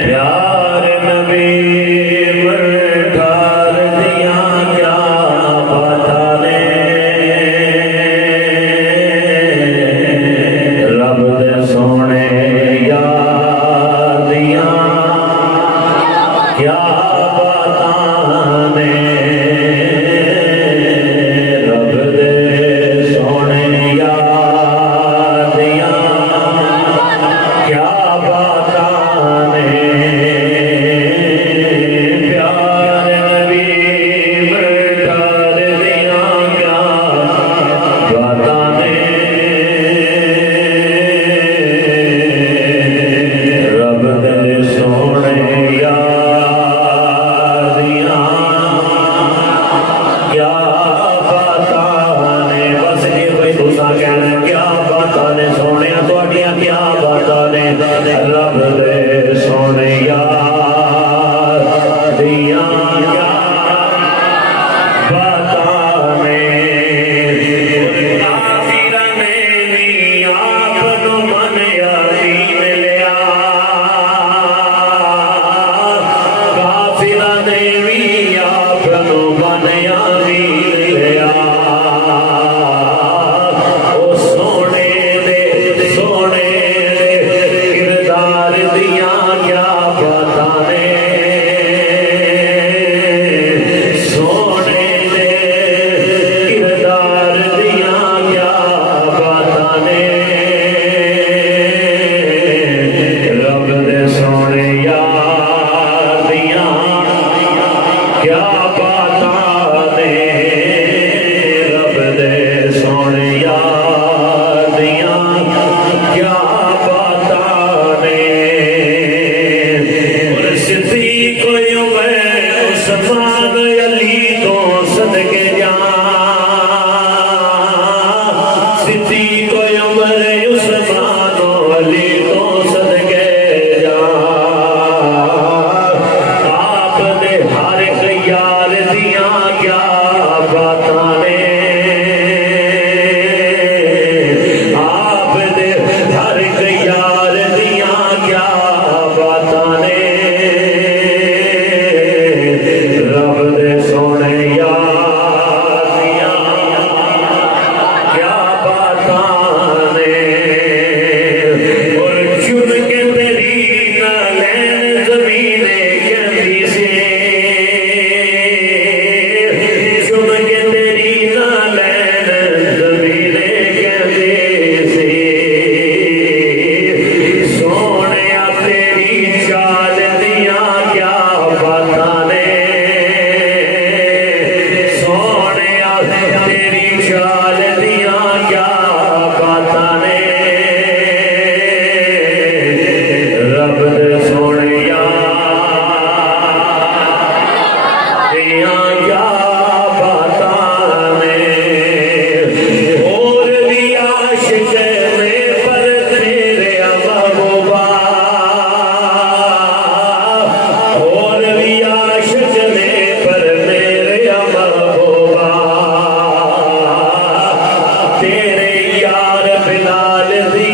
प्यार नबी मरदार दिया क्या पता ने रब दे सोने यार दिया क्या पता ने रब दे सोने यार दिया क्या पता ने प्यार नबी मरदार दिया क्या पता ने रब दे सोने यार दिया क्या पता ने बस ये कोई दूसरा कहना क्या पता ने सोने थोड़िया क्या पता ने रब दे सोने यार दिया क्या पता ने काफिरा ने भी आप नु मन यकीन लिया काफिरा ने भी आप नु मन यकीन लिया ओ सोने दे किरदार दिया क्या पता ने सोने दे किरदार दिया क्या पता ने रब दे सोने यार दिया क्या पता ने रब दे सोने यार दिया क्या पता ने और सिद्दीक उमर उस्मान अली को सदके जा सिद्दीक उमर उस्मान अली को सदके जा आप दे हर एक यार दिया क्या पता ने आप दे हर एक यार दिया क्या पता ने रब दे सोने यार दिया क्या पता ने और चुन के तेरी नालैन जमीने कहती से चुन के तेरी नालैन जमीने कहती से सोने तेरी चाल दिया क्या पता ने सोने तेरी चाल दिया क्या पता ने रब दे सोने यार दिया क्या पता ने और भी आशिक में पर तेरे महबूबा और भी आशिक में पर मेरे महबूबा तेरे यार बिलाल दी